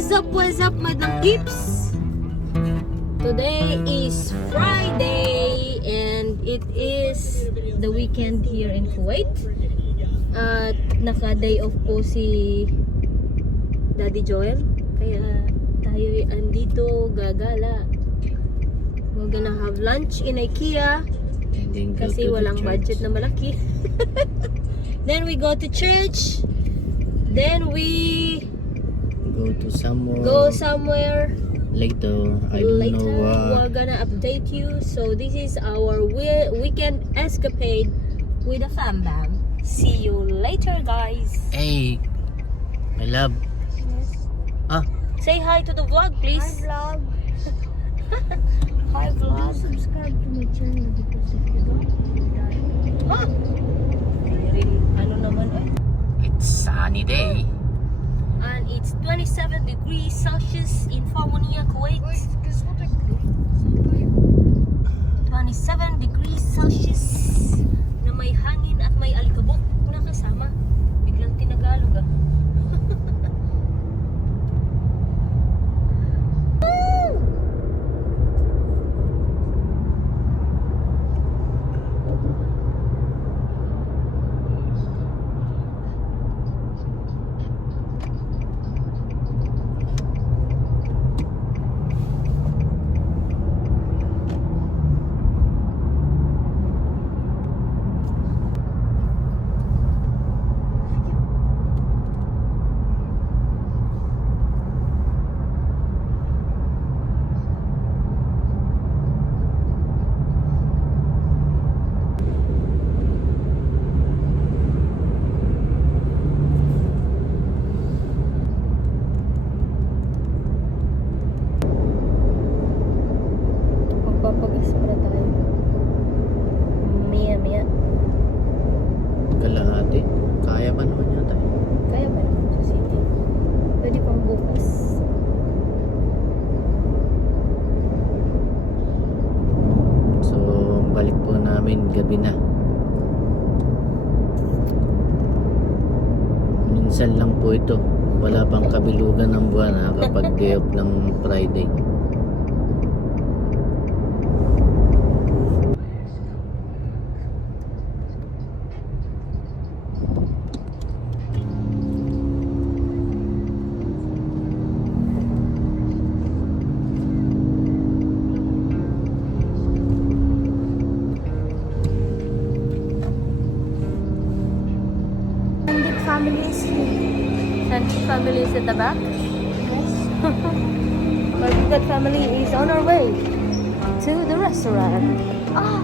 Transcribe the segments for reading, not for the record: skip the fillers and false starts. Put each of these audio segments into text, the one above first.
What's up, Madam Gibbs? Today is Friday and it is the weekend here in Kuwait. At naka-day off po si Daddy Joel. Kaya tayo andito gagala. We're gonna have lunch in Ikea. Kasi walang budget na malaki. Then we go to church. Then we go somewhere later. I don't know what. We're gonna update you. So this is our weekend escapade with a fam bam. See you later, guys. Hey, my love. Yes. Say hi to the vlog, please. Hi vlog. Hi vlog. Subscribe to my channel because if you don't, you die. Ano naman eh? It's sunny day. And it's 27 degrees Celsius in Farmonia, Kuwait. 27 degrees Celsius na may hangin at may alikabok na kasama. Biglang tinagalog ah. Magpapag-extra tayo. Maya. Kalahati. Kaya pa naman yata. Kaya ba naman sa city? Pwede pang bukas. So, balik po namin gabi na. Minsan lang po ito. Wala pang kabilugan ng buwan kapag day off ng Friday. Family is here. And family is at the back. Yes. My good family is on our way to the restaurant. Ah.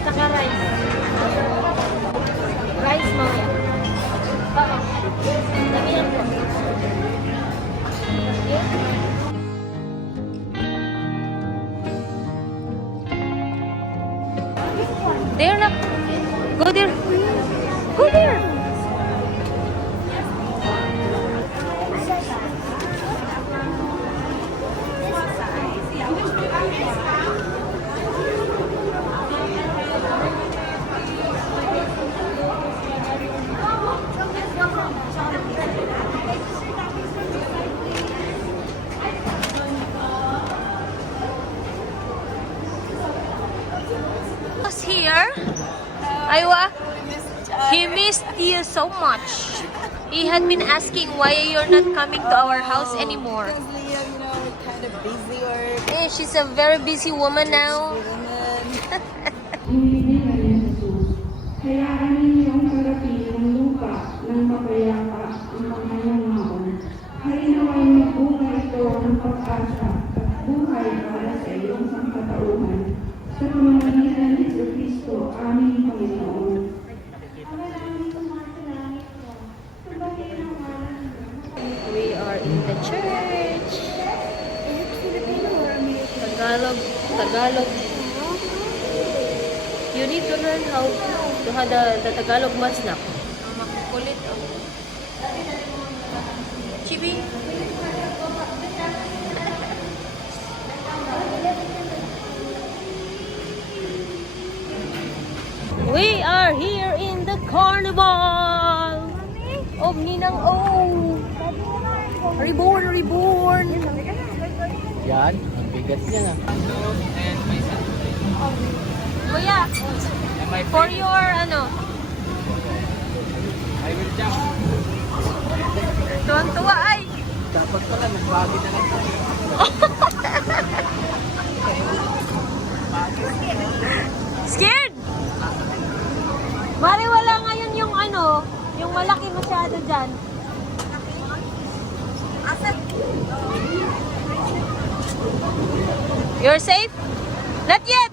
Saka rice. Rice mo yan. Lagi lang po. There na. Go there. Go there. Was here. Aywa. He missed you so much. He had been asking why you're not coming to our house anymore. Because Leah, kind of busy work. Yeah, she's a very busy woman now. Hayaan ninyong harapin ang lupa ng mapayapa ang mga yaman. Halinaway magbunga ito ng pag-asa at buhay para sa iyong sangkatauhan. Sa pamamagitan ni Kristo, aming Panginoon. Tagalog. You need to learn how to have the Tagalog masnap. Ang makukulit, oh. Chibi. We are here in the carnival of Ninang O. Reborn, reborn. Yan, ang bigat niya na. Kuya, for your ano? I will jump. Tuwang-tuwa ay. Dapat pala, nagbagi na lang. Scared? Mari, wala ngayon yung ano, yung malaki masyado dyan. You're safe? Not yet!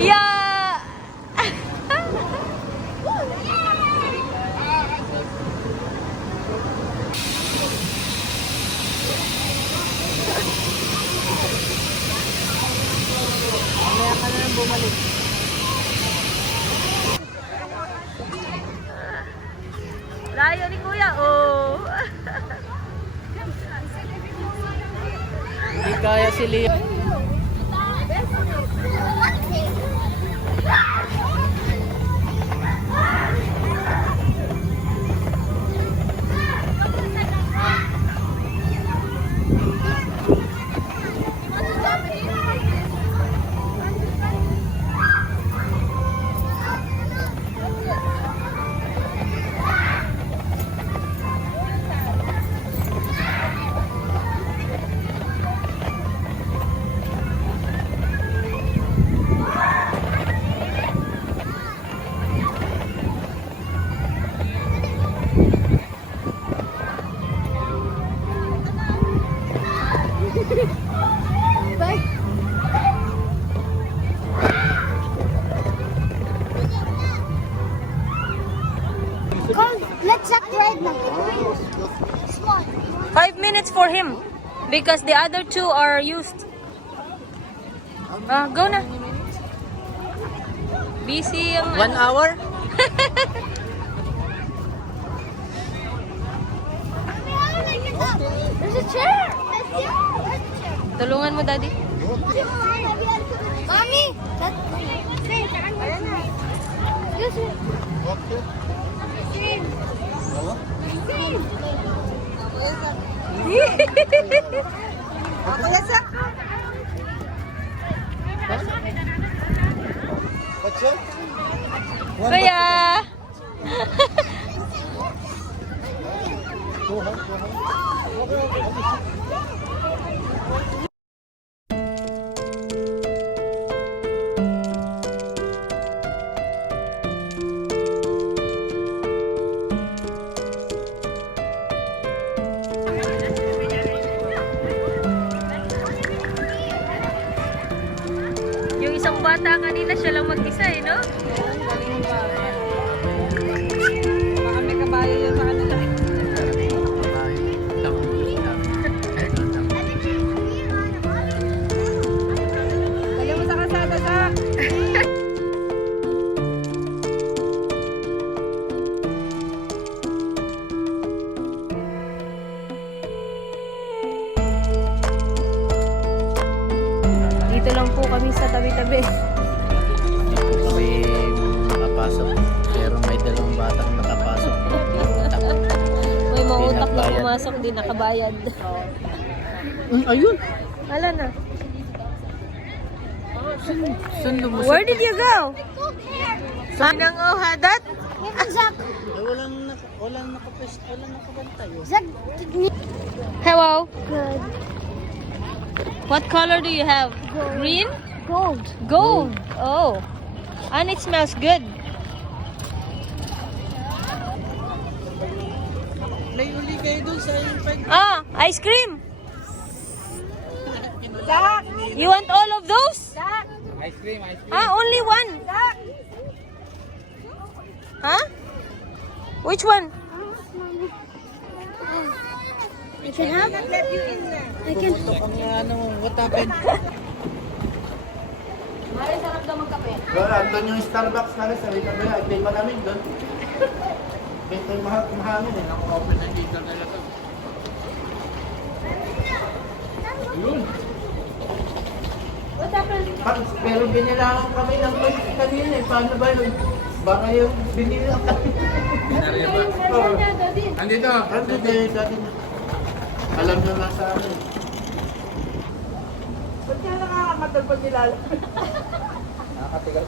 Yeah! Mamaya ka na lang bumalik. Layo ni Kuya, oh! Hindi kaya si Leo. Let's check right now. Small. 5 minutes for him because the other two are used. Go na. Busy yung 1 hour? There's a chair. Let's see. Where's the chair? Tulungan mo, Daddy. Mommy. This is. Kuya! Yung isang bata kanina, siya lang mag-isa eh, no? Baka may kabayo yun sa kanila. Dali mo sa kasada, Sak. Dito lang po kami sa tabi-tabi. Hindi po kami nakapasok. Pero may dalawang batang nakapasok. May mga utak na Nakabayad. pumasok, di nakabayad. Ayun! Wala na. Saan lumusot? Where did you go? Sinang hadat? Zach. Walang nakabantay. Zach. Hello. Good. What color do you have? Green? Gold. Gold. Oh. And it smells good. May uli kayo Ah, ice cream. You want all of those? Ice cream. Ah, only one. Huh? Which one? I can have. I can. What happened? Mare, sarap daw magkape. Doon yung Starbucks na rin sa kabila. Itlay pa namin doon. Ito yung mahangin eh. Naka-open na dito talaga. Yun. What happened? Pero binilangan kami ng plastic kanina eh. Paano ba yun? Baka yung binilang kami. Andito. Andito yung dati na. Alam nyo na sa amin. Ba't kaya nakakamatol pag nilala? Nakakatigal.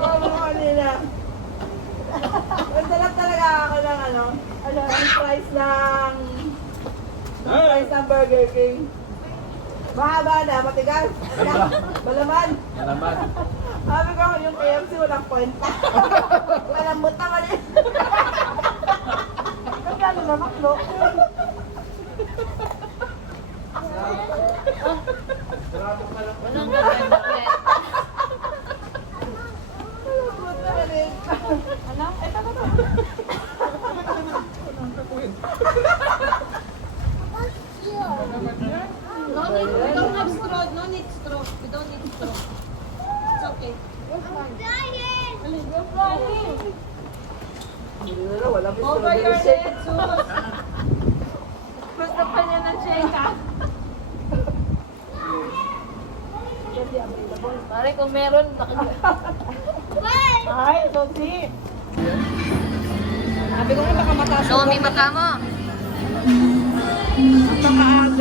Oo, kanina. Nagdala talaga ako ng ang price ng Burger King. Mahaba na, matigas. Balaman. Malaman. Sabi ko, yung KFC walang kwenta. Malambot naman eh. Nagkano na maklo? Walang bakit. Malambot naman eh. Ano? Ito na to. No need, we don't have straw. No need straw. We don't need straw. It's okay. Walang Over your head, Sus. Gusto pa niya ng shake, ha? Pare, kung meron, Ay, Sosi. Sabi ko nga baka mataas. Show me mata mo. Baka